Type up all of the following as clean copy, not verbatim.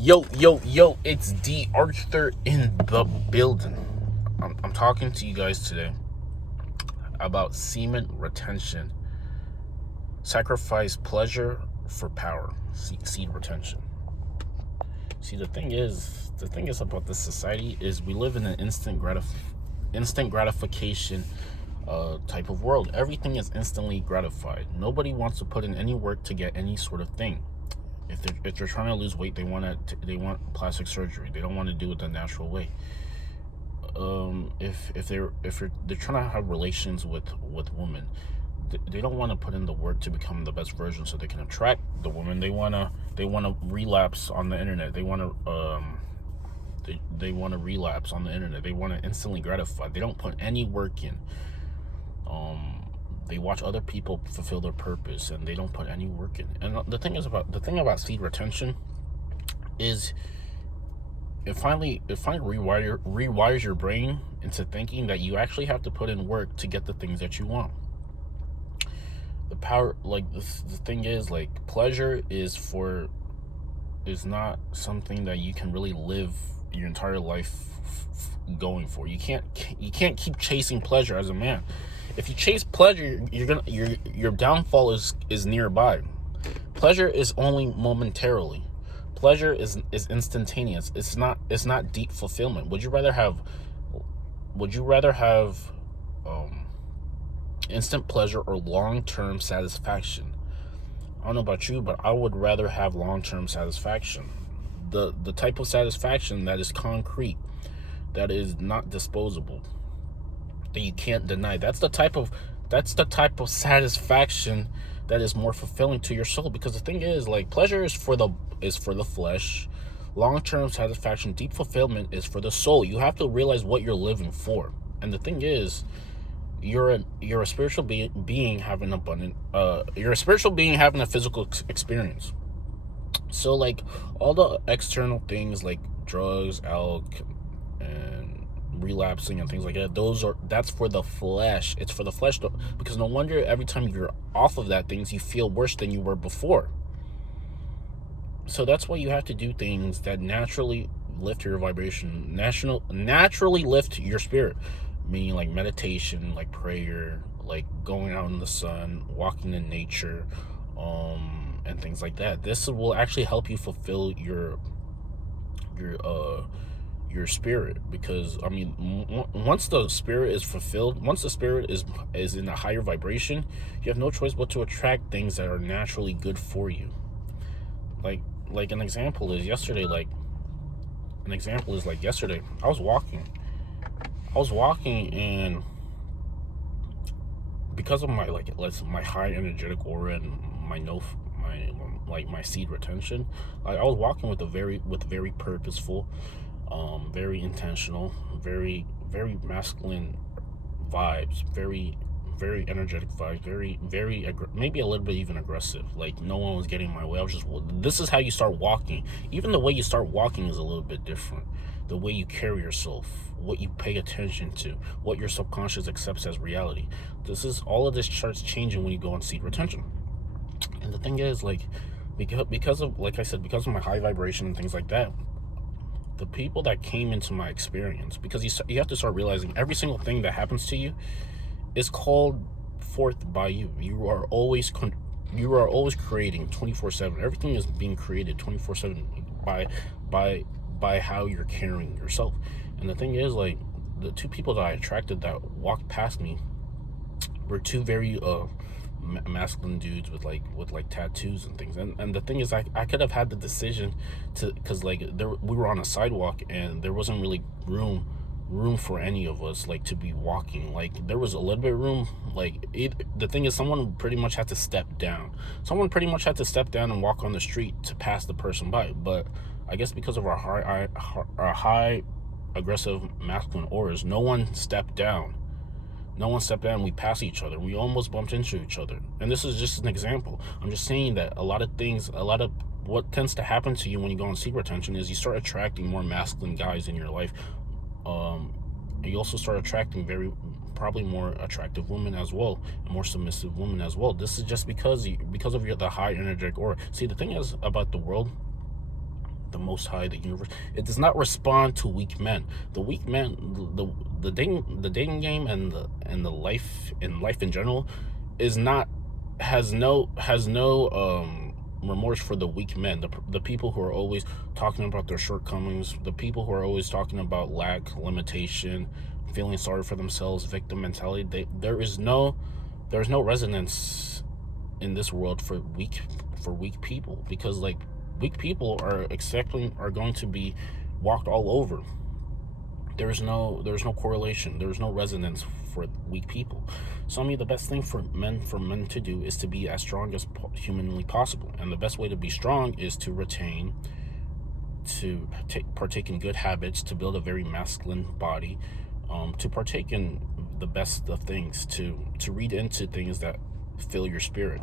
Yo, it's D.Arthur in the building. I'm talking to you guys today about semen retention. Sacrifice pleasure for power. Seed retention. See, the thing is about this society is we live in an instant gratification type of world. Everything is instantly gratified. Nobody wants to put in any work to get any sort of thing. If they're trying to lose weight, they want plastic surgery. They don't want to do it the natural way. If they're trying to have relations with women, they don't want to put in the work to become the best version so they can attract the woman. They want to relapse on the internet. They want to relapse on the internet. They want to instantly gratify. They don't put any work in. They watch other people fulfill their purpose and they don't put any work in. And the thing about seed retention is it finally rewires your brain into thinking that you actually have to put in work to get the things that you want. The power, the thing is, pleasure is not something that you can really live your entire life going for. You can't keep chasing pleasure as a man. If you chase pleasure, your downfall is nearby. Pleasure is only momentarily. Pleasure is instantaneous. It's not deep fulfillment. Would you rather have instant pleasure or long-term satisfaction? I don't know about you, but I would rather have long-term satisfaction. The type of satisfaction that is concrete, that is not disposable, that you can't deny. That's the type of satisfaction that is more fulfilling to your soul. Because the thing is, pleasure is for the flesh. Long-term satisfaction, deep fulfillment is for the soul. You have to realize what you're living for. And the thing is, you're a spiritual being having you're a spiritual being having a physical experience. So all the external things like drugs, alcohol, and relapsing and things like that, that's for the flesh. It's for the flesh, because no wonder every time you're off of that things you feel worse than you were before. So that's why you have to do things that naturally lift your vibration, naturally lift your spirit, meaning like meditation, like prayer, like going out in the sun, walking in nature, and things like that. This will actually help you fulfill your spirit, because once the spirit is fulfilled, once the spirit is in a higher vibration, you have no choice but to attract things that are naturally good for you. Like an example is yesterday. Yesterday I was walking, and because of my high energetic aura and my seed retention, I was walking with very purposeful, very intentional, very masculine vibes, very energetic vibes, maybe a little bit even aggressive. Like, no one was getting in my way. This is how you start walking. Even the way you start walking is a little bit different. The way you carry yourself, what you pay attention to, what your subconscious accepts as reality. All of this starts changing when you go on seed retention. And the thing is, because of, like I said, because of my high vibration and things like that, the people that came into my experience, because you have to start realizing every single thing that happens to you is called forth by you. You are always creating 24/7. Everything is being created 24/7 by how you're carrying yourself. And the thing is, the two people that I attracted that walked past me were two very masculine dudes with tattoos and things. And the thing is, I could have had the decision to, because we were on a sidewalk and there wasn't really room for any of us to be walking. There was a little bit of room. The thing is, someone pretty much had to step down and walk on the street to pass the person by. But I guess because of our high aggressive masculine auras, no one stepped down. We passed each other. We almost bumped into each other. And this is just an example. I'm just saying that a lot of what tends to happen to you when you go on seed retention is you start attracting more masculine guys in your life. You also start attracting probably more attractive women as well, and more submissive women as well. This is just because of the high energetic aura. See, the thing is about the world the Most High, the universe. It does not respond to weak men. The weak men, the dating game and the life in general is not has no remorse for the weak men, the people who are always talking about their shortcomings, the people who are always talking about lack, limitation, feeling sorry for themselves, victim mentality. There's no resonance in this world for weak people, because like weak people are going to be walked all over. There's no correlation. There's no resonance for weak people. So I mean, the best thing for men to do is to be as strong as humanly possible, and the best way to be strong is to partake in good habits, to build a very masculine body, to partake in the best of things, to read into things that fill your spirit,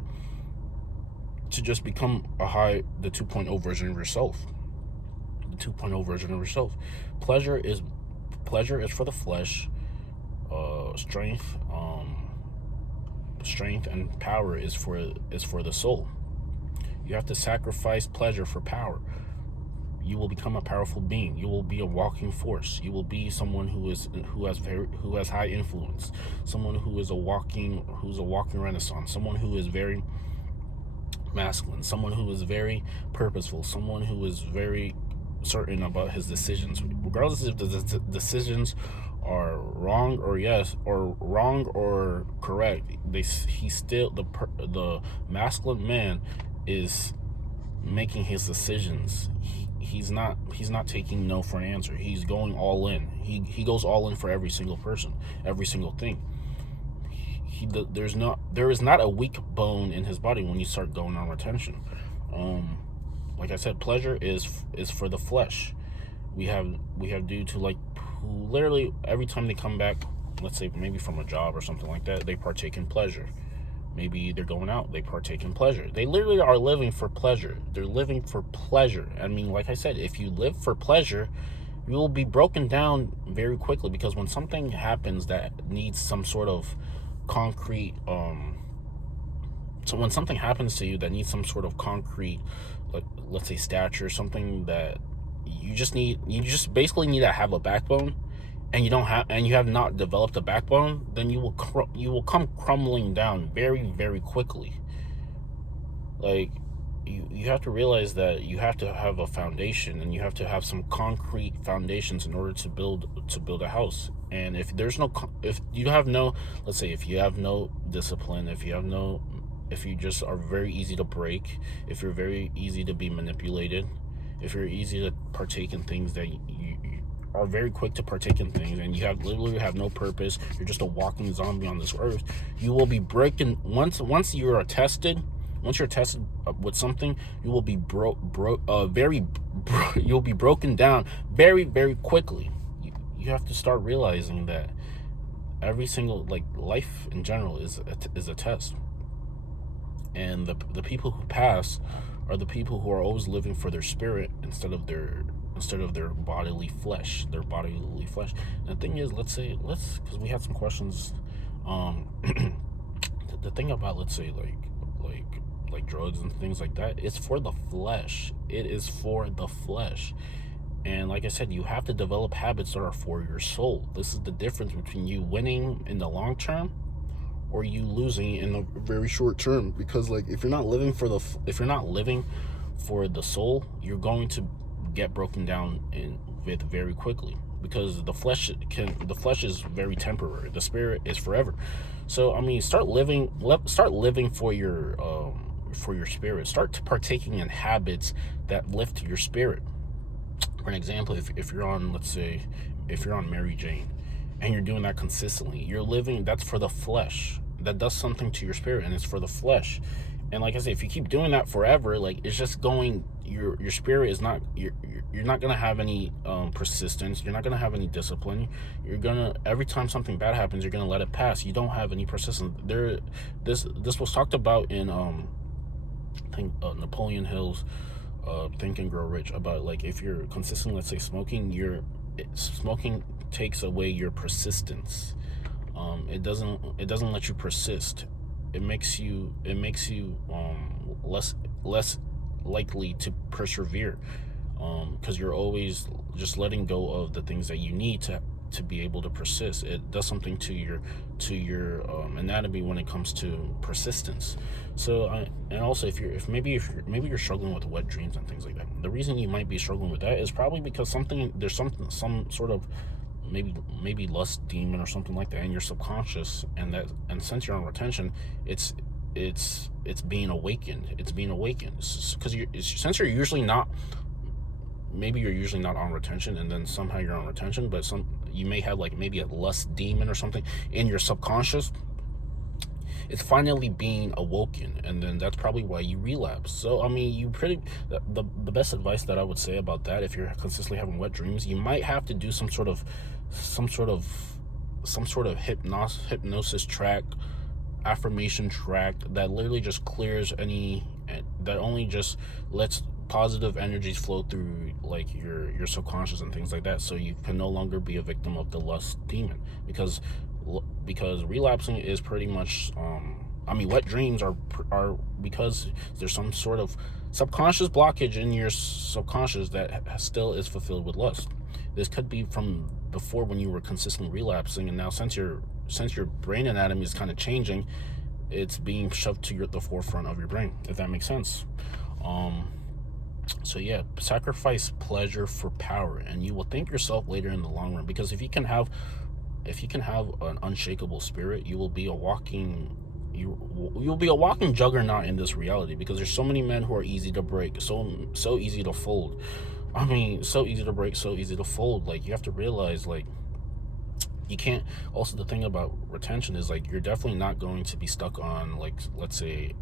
to just become the 2.0 version of yourself. The 2.0 version of yourself. Pleasure is for the flesh. Strength and power is for the soul. You have to sacrifice pleasure for power. You will become a powerful being. You will be a walking force. You will be someone who has high influence. Someone who's a walking renaissance. Someone who is very masculine. Someone who is very purposeful. Someone who is very certain about his decisions, regardless if the decisions are wrong or correct. The masculine man is making his decisions. He's not taking no for an answer. He's going all in. He goes all in for every single person, every single thing. There is not a weak bone in his body when you start going on retention. Like I said, pleasure is for the flesh. We have dudes who literally every time they come back, let's say maybe from a job or something like that, they partake in pleasure. Maybe they're going out, they partake in pleasure. They literally are living for pleasure. They're living for pleasure. I mean, like I said, if you live for pleasure, you will be broken down very quickly, because when something happens that needs some sort of concrete so when something happens to you that needs some sort of concrete, like let's say stature, something that you just basically need to have a backbone, and you have not developed a backbone, then you will come crumbling down very, very quickly. Like you have to realize that you have to have a foundation, and you have to have some concrete foundations in order to build a house. And if you have no discipline, if you just are very easy to break, if you're very easy to be manipulated, if you're easy to partake in things that you are very quick to partake in things, and you literally have no purpose, you're just a walking zombie on this earth, you will be breaking once you're tested. Once you're tested with something, you will be you'll be broken down very, very quickly. You have to start realizing that every single life in general is a test. And the people who pass are the people who are always living for their spirit instead of their bodily flesh. And the thing is, because we had some questions. The thing about, let's say, like drugs and things like that, it's for the flesh. It is for the flesh. And like I said, you have to develop habits that are for your soul. This is the difference between you winning in the long term or you losing in the very short term. Because if you're not living for the soul, you're going to get broken down with very quickly, because the flesh is very temporary. The spirit is forever. So I mean, start living for your spirit. Start partaking in habits that lift your spirit. For an example, if you're on, let's say, if you're on Mary Jane and you're doing that consistently, you're living, that's for the flesh. That does something to your spirit, and it's for the flesh. And like I say, if you keep doing that forever, it's just going, your spirit is not, you're not going to have any persistence. You're not going to have any discipline. Every time something bad happens, you're going to let it pass. You don't have any persistence. This was talked about in I think Napoleon Hill's Think and Grow Rich, about if you're consistent, let's say smoking takes away your persistence. It doesn't let you persist. It makes you less likely to persevere. because you're always just letting go of the things that you need to be able to persist. It does something to your anatomy when it comes to persistence. So and also, if maybe you're struggling with wet dreams and things like that, the reason you might be struggling with that is probably because there's some sort of maybe lust demon or something like that in your subconscious, and since you're on retention, it's being awakened. It's being awakened because since you're usually not, maybe you're usually not on retention, and then somehow you're on retention, but you may have like maybe a lust demon or something in your subconscious. It's finally being awoken, and then that's probably why you relapse. So I mean, the best advice that I would say about that, if you're consistently having wet dreams, you might have to do some sort of hypnosis track, affirmation track that literally just clears that only just lets positive energies flow through like your subconscious and things like that, so you can no longer be a victim of the lust demon. Because relapsing is pretty much wet dreams are because there's some sort of subconscious blockage in your subconscious that still is fulfilled with lust. This could be from before, when you were consistently relapsing, and now since your brain anatomy is kind of changing, it's being shoved to the forefront of your brain, if that makes sense. So yeah, sacrifice pleasure for power, and you will thank yourself later in the long run. Because if you can have an unshakable spirit, you will be a walking juggernaut in this reality. Because there's so many men who are easy to break, so easy to fold. I mean, so easy to break, so easy to fold. Like, you have to realize, like, you can't. Also, the thing about retention is, like, you're definitely not going to be stuck on, like, let's say,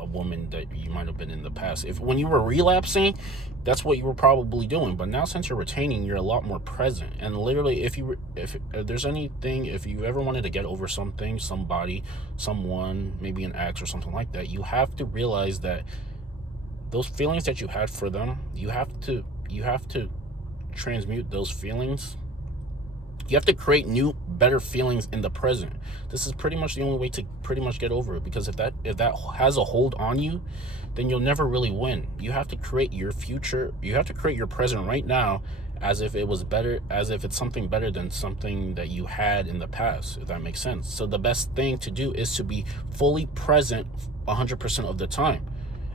a woman that you might have been in the past. If when you were relapsing, that's what you were probably doing. But now, since you're retaining, you're a lot more present. And literally, if there's anything, if you ever wanted to get over something, somebody, someone, maybe an ex or something like that, you have to realize that those feelings that you had for them, you have to transmute those feelings. You have to create new, better feelings in the present. This is pretty much the only way to pretty much get over it. Because if that has a hold on you, then you'll never really win. You have to create your future. You have to create your present right now as if it was better, as if it's something better than something that you had in the past, if that makes sense. So the best thing to do is to be fully present 100% of the time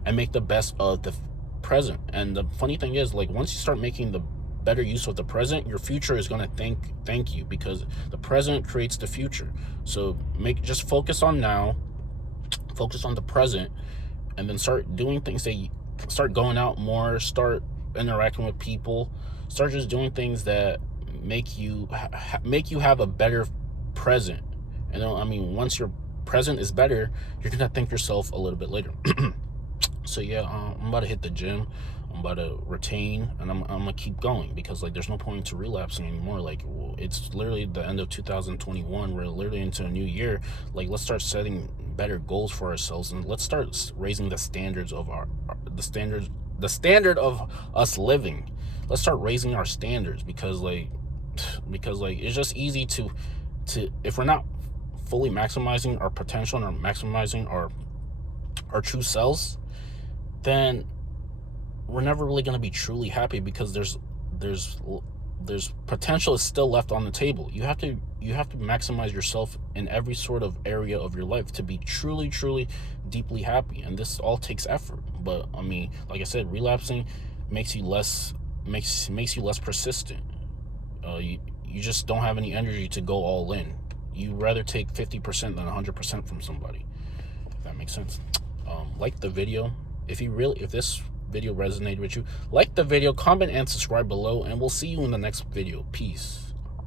and make the best of the present. And the funny thing is, like, once you start making the better use of the present, your future is going to thank you, because the present creates the future. So just focus on now, focus on the present, and then start doing things start going out more, start interacting with people, start just doing things that make you have a better present. And I mean, once your present is better, you're going to thank yourself a little bit later. So yeah, I'm about to hit the gym. I'm about to retain, and I'm gonna keep going, because like there's no point to relapsing anymore. Like, it's literally the end of 2021. We're literally into a new year. Like, let's start setting better goals for ourselves, and let's start raising the standards of the standard of us living. Let's start raising our standards, because it's just easy to if we're not fully maximizing our potential and maximizing our true selves, then we're never really going to be truly happy, because there's potential is still left on the table. You have to maximize yourself in every sort of area of your life to be truly deeply happy, and this all takes effort. But I mean, like I said, relapsing makes you less persistent. You just don't have any energy to go all in. You rather take 50% than 100% from somebody, if that makes sense. Like the video. If this video resonated with you, like the video, comment, and subscribe below, and we'll see you in the next video. Peace.